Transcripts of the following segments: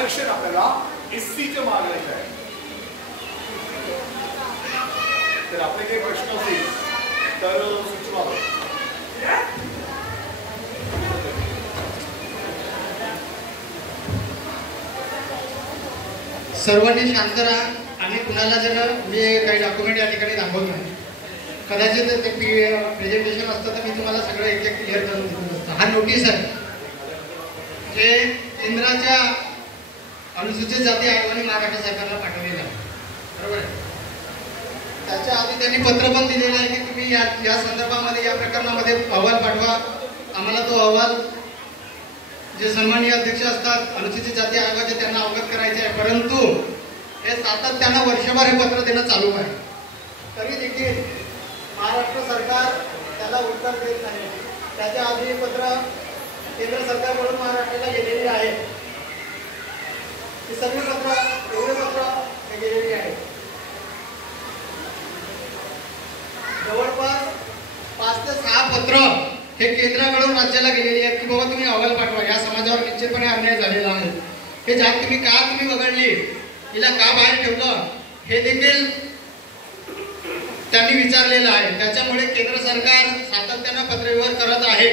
आरक्षण आपल्याला एससीच्या मागण्याचं आहे. तर आपले काही प्रश्न असतील तर सुचवा. सर्वांनी शांत राहा आणि कुणाला जर मी काही डॉक्युमेंट या ठिकाणी दाखवत नाही. कदाचित ते प्रेझेंटेशन असतं तर मी तुम्हाला सगळं एक एक क्लिअर करून दिलं असतं. हा नोटीस आहे जे केंद्राच्या अनुसूचित जाती आयोगाने महाराष्ट्र सरकारला पाठवलेलं आहे, बरोबर आहे. त्याच्या आधी त्यांनी पत्र पण दिलेलं आहे की तुम्ही या संदर्भामध्ये या प्रकरणामध्ये अहवाल पाठवा. आम्हाला तो अहवाल जे सन्माननीय अध्यक्ष असतात अनुसूचित जाती आयोगाचे त्यांना अवगत करायचे आहे. परंतु हे सातत्यानं वर्षभर हे पत्र देणं चालू आहे, तरी देखील महाराष्ट्र सरकार त्याला उत्तर देत नाही. त्याच्या आधी पत्र केंद्र सरकारकडून महाराष्ट्राला गेलेली आहे. ही सगळी पत्र एवढे पत्र गेलेली आहेत. जवळपास 5 ते 6 पत्र हे केंद्राकडून राज्याला गेलेली आहेत की बाबा तुम्ही अहवाल पाठवा, या समाजावर निश्चितपणे अन्याय झालेला आहे. हे जात तुम्ही वगळली, हिला का बाहेर ठेवलं, हे देखील त्यांनी विचारलेलं आहे. त्याच्यामुळे केंद्र सरकार सातत्यानं पत्रव्यवहार करत आहे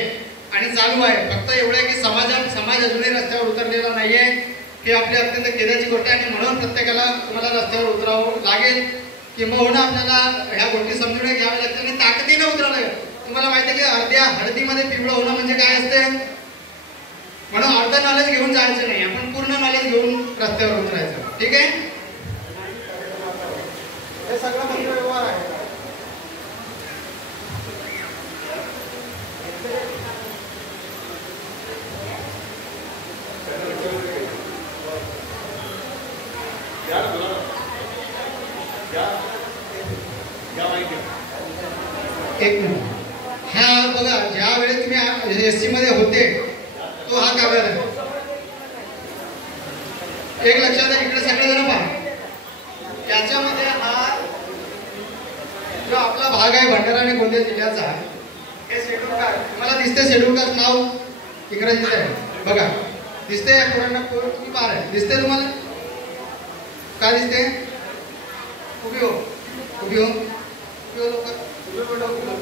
आणि चालू आहे. फक्त एवढं आहे की समाज अजूनही रस्त्यावर उतरलेला नाहीये. हे आपली अत्यंत खेदाची गोष्ट आहे आणि म्हणून प्रत्येकाला तुम्हाला रस्त्यावर उतरावं लागेल किंवा आपल्याला ह्या गोष्टी समजून घ्याव्या लागतील आणि ताकदीनं उतरावं. तुम्हाला माहिती आहे की अर्ध्या हळदीमध्ये पिवळं होणं म्हणजे काय असते. म्हणून अर्ध नॉलेज घेऊन जायचं नाही, आपण पूर्ण नॉलेज घेऊन रस्त्यावर उतरायचं. ठीक आहे. हे सगळं पत्रव्यवहार आहे. एक मिनिट. हा बघा, ज्या वेळेस तुम्ही एससी मध्ये होते तो हा कागद आहे. एक लक्षात आहे, इकडे सगळेजण पहा. त्याच्यामध्ये हा जो आपला भाग आहे भंडारा आणि गोंदिया जिल्ह्याचा, हे शेड्यूल कास्ट तुम्हाला दिसते. शेड्यूल कास्ट नाव इंग्रजीत आहे बघा, दिसते. तुम्ही पाहा, दिसते तुम्हाला काय दिसते. उभी हो, उभी हो, उभी हो लवकर.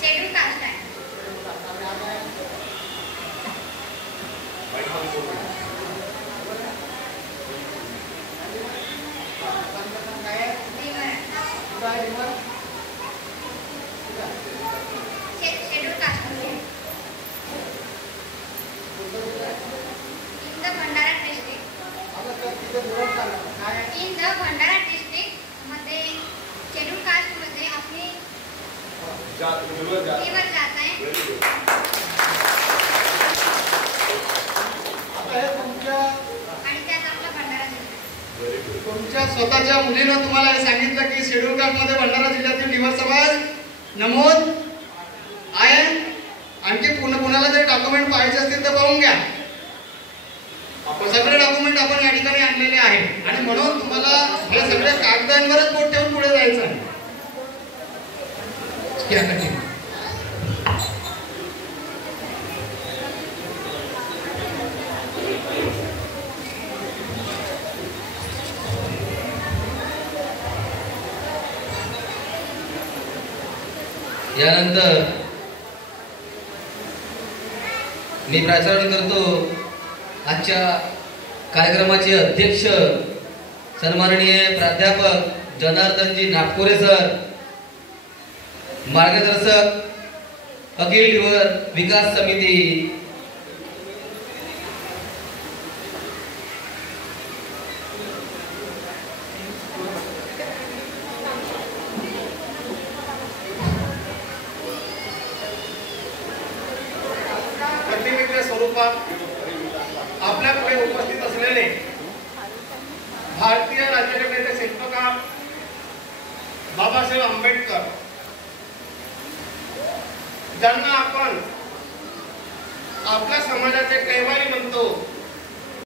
शेड्यूल कास्ट आहे. Schedule caste in the Bhandara district. In the Bhandara district मध्ये शेड्यूल कास्ट मध्ये आपली फीवर जात आहे. आणि त्यात आपला भंडारा जिल्हा. तुमच्या स्वतःच्या मुलीनं तुम्हाला हे सांगितलं की शेड्यूल कास्ट मध्ये भंडारा जिल्ह्यातील लिव्हर समाज नमूद आहे. आणखी कुणाला जर डॉक्युमेंट पाहिजे असतील तर पाहून घ्या. सगळे डॉक्युमेंट आपण या ठिकाणी आणलेले आहे आणि म्हणून तुम्हाला हे सगळ्या कागदांवरच बोट ठेवून पुढे जायचं आहे. यानंतर मी प्राचारण करतो आजच्या कार्यक्रमाचे अध्यक्ष सन्माननीय प्राध्यापक जनार्दनजी नागपुरे सर, मार्गदर्शक अखिल लिव्हर विकास समिती, प्रतिनिधी स्वरूपात आपल्या पुढे उपस्थित असलेले भारतीय राज्यघटनेचे शिल्पकार बाबासाहेब आंबेडकर, ज्यांना आपण आपल्या समाजाचे कैवारी म्हणतो